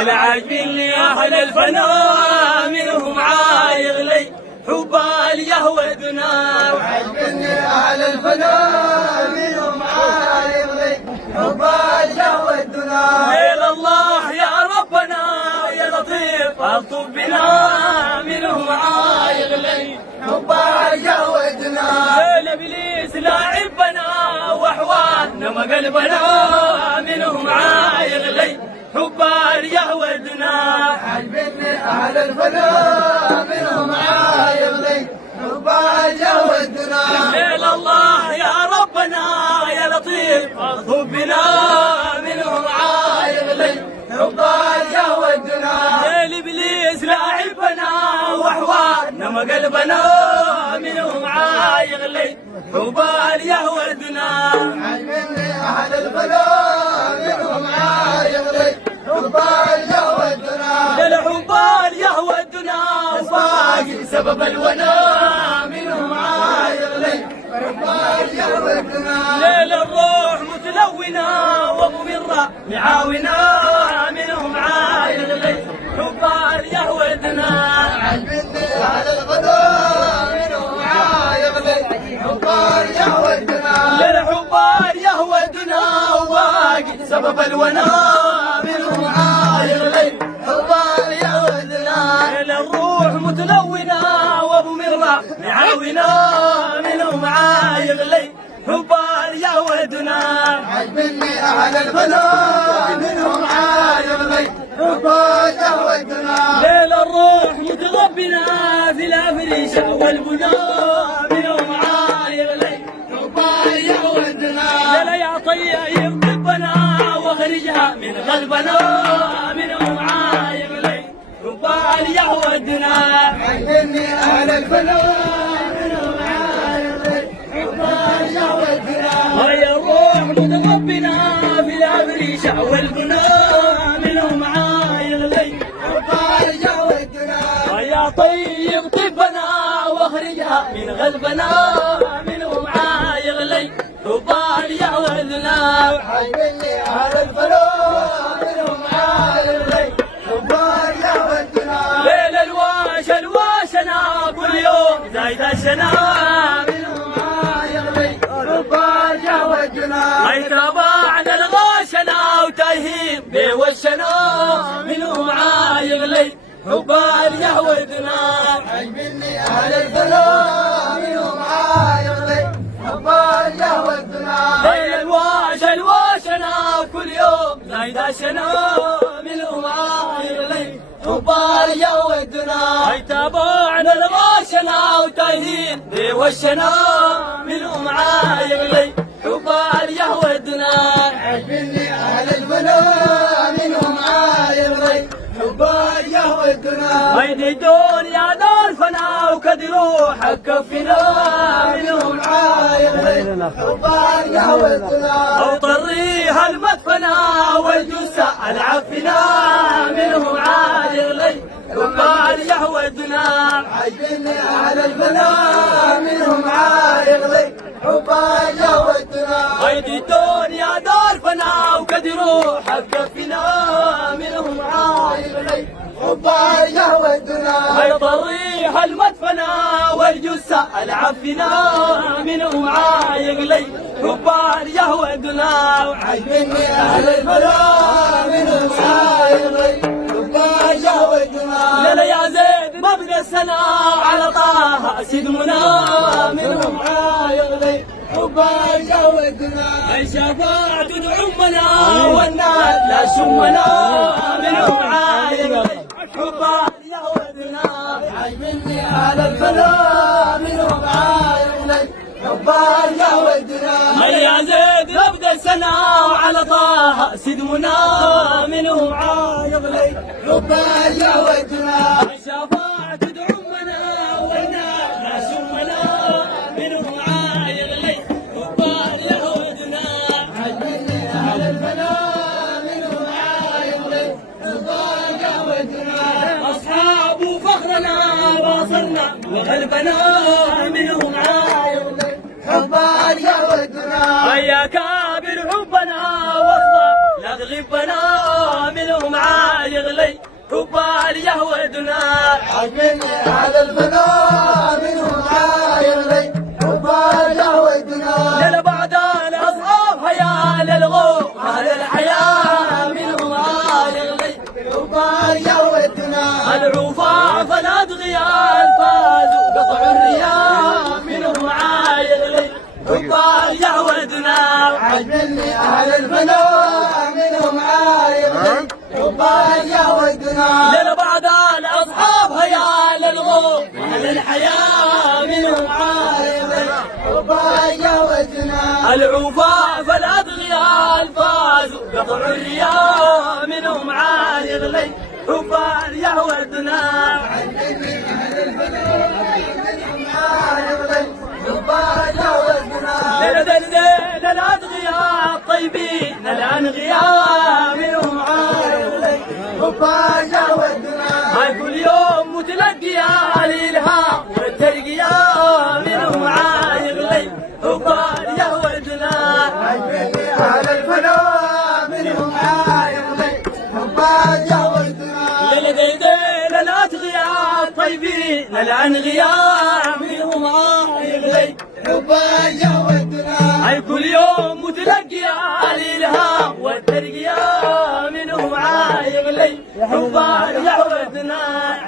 العاجبني أهل الفناء منهم عايغ لي حب اليهوى دنا. العاجبني أهل الفناء منهم عايغ لي حب اليهوى دنا. ليل الله يا ربنا يا لطيف الطف بنا منهم عايغ لي حب اليهوى دنا. ليل ابليس لاعبنا واحوالنا ما قلبنا منهم عايغ لي حب اليهوى دنا. عاجبني أهل الفناء منهم عايغ لي حب اليهوى دنا. ليل الله يا ربنا يا لطيف الطف بنا منهم عايغ لي حب اليهوى دنا. ليل ابليس لاعبنا واحوالنا ما قلبنا منهم عايغ لي حب اليهوى دنا. عاجبني أهل الفناء منهم عايغ لي حب اليهوى دنا. للحب اليهوى دنا وفاقي سبب الونا منهم عايغ لي حب اليهوى دنا. ليل الروح متلونة وممرة معاونة منهم عايغ لي حب اليهوى دنا. عاجبني أهل الفناء منهم عايغ لي حب اليهوى دنا. للحب اليهوى دنا وفاقي سبب الونا منهم عايغ لي حب اليهوى دنا. ليل الروح متلونة وممرة معاونة منهم عايغ لي حب اليهوى دنا. عاجبني أهل الفناء منهم عايغ لي حب اليهوى دنا. ليل الروح متغبنا في الافريشة والبنا منهم عايغ لي حب اليهوى دنا. ليل يا طيب طبنا واخرجها من قلبنا منهم عايغ لي حب اليهوى دنا. عاجبني أهل الفناء منهم عايغ لي حب اليهوى دنا. ويا الروح متغبنا في الافريشة والبنا منهم عايغ لي حب اليهوى دنا. ويا طيب طبنا واخرجها من قلبنا منهم عايغ لي حب اليهوى دنا. عاجبني أهل الفناء منهم عايغ لي حب اليهوى دنا. ليل الواشنا كل يوم زايد الشنا منهم عايغ لي حب اليهوى دنا. هاي تابعنا الغاشنا وتايهين بوشنا منهم عايغ لي حب اليهوى دنا. عاجبني أهل الفناء منهم عايغ لي حب اليهوى دنا. ليل الواشنا كل يوم زايد الشنا منهم عايغ لي حب اليهوى دنا. هاي تابعنا الغاشنا وتايهين بوشنا منهم عايغ لي حب اليهوى دنا. عاجبني أهل الفناء منهم عايغ لي حب اليهوى دنا. هيدي الدنيا دار فنا وكد روحك كفنا منهم عايغ لي حب اليهوى دنا. او طريها المدفنا والجثة العفنا منهم عايغ لي حب اليهوى دنا. عاجبني أهل الفناء منهم عايغ لي حب اليهوى دنا. هيدي الدنيا دار فنا وكد روحك كفنا منهم عايغ لي حب اليهوى دنا. هي طريها المدفنا والجثة العفنا منهم عايغ لي حب اليهوى دنا. عاجبني أهل الفناء منهم عايغ لي حب اليهوى دنا. ليلى يا زيد مبنى السنة على طه سدمنا منهم عايغ لي حب اليهوى دنا. هي شفاعة عمنا والناس لا شمنا منهم عايغ لي حب اليهوى دنا. عاجبني أهل الفناء منهم عايغ لي حب اليهوى دنا. هيا يا زيد نبدا السنة على طه سدمنا منهم عايغ لي حب اليهوى دنا. شفاعة عمنا والناس لا شمنا منهم عايغ لي حب اليهوى دنا. عاجبني أهل الفناء منهم عايغ لي حب اليهوى دنا. أصحاب فخرنا باصرنا وغلبنا منهم عايغ لي حب اليهوى دنا. هيا كابر حبنا واخضع لا تغيبنا منهم عايغ حب اليهودنا عجبني على الفناء منهم عايغلي حب اليهودنا للبعد الأصحاب هيا للغو أهل الحياة منهم عايغلي حب اليهودنا العوفا فالأدغياء فازوا قطعوا الرياء منهم عايغلي حب اليهودنا عجبني على الفناء منهم عايغلي حب اليهودنا للبعد الأصحاب هيا للغو أهل الحياة منهم عايغلي حب اليهودنا العوفا فالأدغياء فازوا قطعوا الرياء منهم عايغلي حب اليهودنا عجبني على الفناء منهم عايغلي حب اليهودنا للدلدل الأدغياء الطيبين الأنغياء منهم عايغلي حب اليهودنا هاي كل يوم متلقيا الإلهام والترقيا منهم عايغلي حب اليهودنا عجبني على الفناء منهم عايغلي حب اليهودنا للدلدل الأدغياء الطيبين الأنغياء منهم عايغلي حب اليهودنا هاي كل يوم متلقيا الإلهام والترقيا منهم عايغلي حب اليهودنا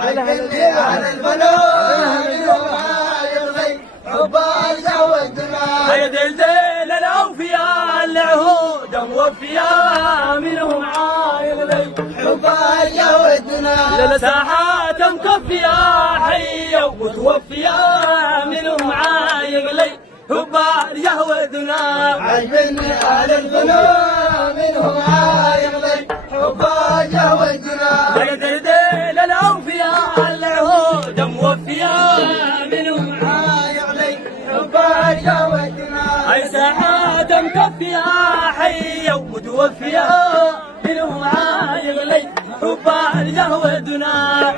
عجبني على الفناء منهم عايغلي حب اليهودنا هاي دلدل الأوفياء العهود موفيا منهم عايغلي حب اليهودنا للساحات مكفيا حية وتوفيا منهم عايغلي حب اليهودنا عجبني على الفناء منهم عايغلي حب اليهودنا دلدل الأوفياء العهود موفيا منهم عايغلي حب اليهودنا هاي ساحات مكفيا حية ومتوفيا منهم عايغلي حب اليهودنا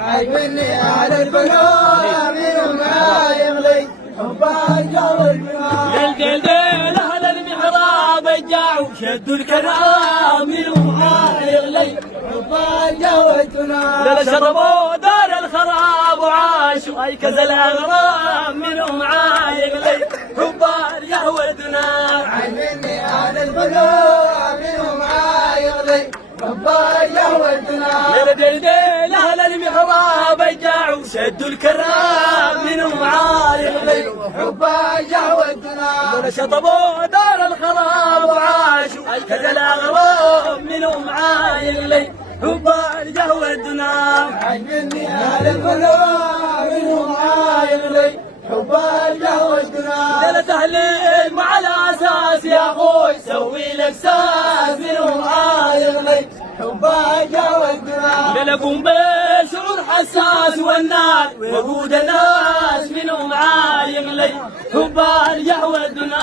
عجبني على الفناء منهم عايغلي حب اليهودنا للدلدل أهل المحراب جاعوا شدوا الكرام منهم عايغلي حب اليهودنا للشربوا دار الخراب وعاشوا أي كذا الأغرام منهم عايغلي حب اليهودنا عجبني على الفناء منهم عايغلي حب اليهودنا للدلدل أهل المحراب جاعوا شدوا الكرام منهم عايغلي حب اليهودنا لشطبوا دار الخراب وعاشوا أي كذا الأغرام منهم عايغلي حب اليهودنا عجبني على الفناء منهم عايغلي حب اليهودنا ليلة تهليل مع الأساس يا أخوي سوي لك ساس منهم عايغلي حب اليهودنا ليلكم بشعور حساس والنار وقود الناس منهم عايغلي حب اليهودنا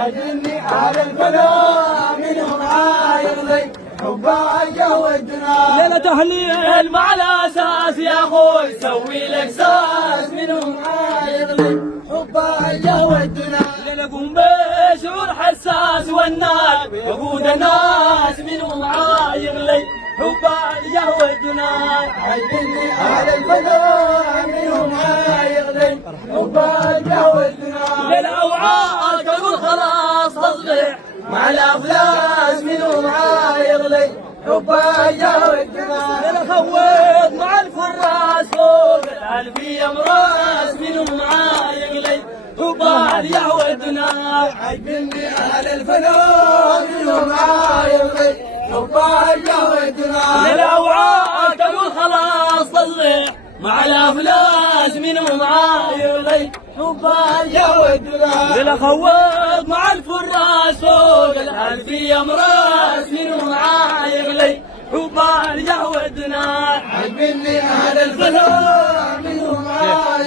عجبني على الفناء منهم عايغلي حب اليهودنا ليلة تهليل مع الأساس يا أخوي سوي لك ساس منهم عايغلي حب اليهودنا ليلكم بشعور حساس والنار وقود الناس منهم عايغلي حب اليهودنا عجبني على الفناء منهم عايغلي حب اليهودنا للأوعاء تقول خلاص تصلح مع الافلاس منهم عايغلي حب اليهودنا للخوض مع الفراس فوق الألفية مراس منهم عايغلي حب اليهودنا عجبني على الفناء منهم عايغلي حب اليهودنا للأوعاء تقول خلاص تصلح مع الأفلاس منهم عايغلي حب اليهودنا للخوض مع الفراس فوق الألفية مراس منهم عايغلي حب اليهودنا عجبني على الفناء منهم عايغلي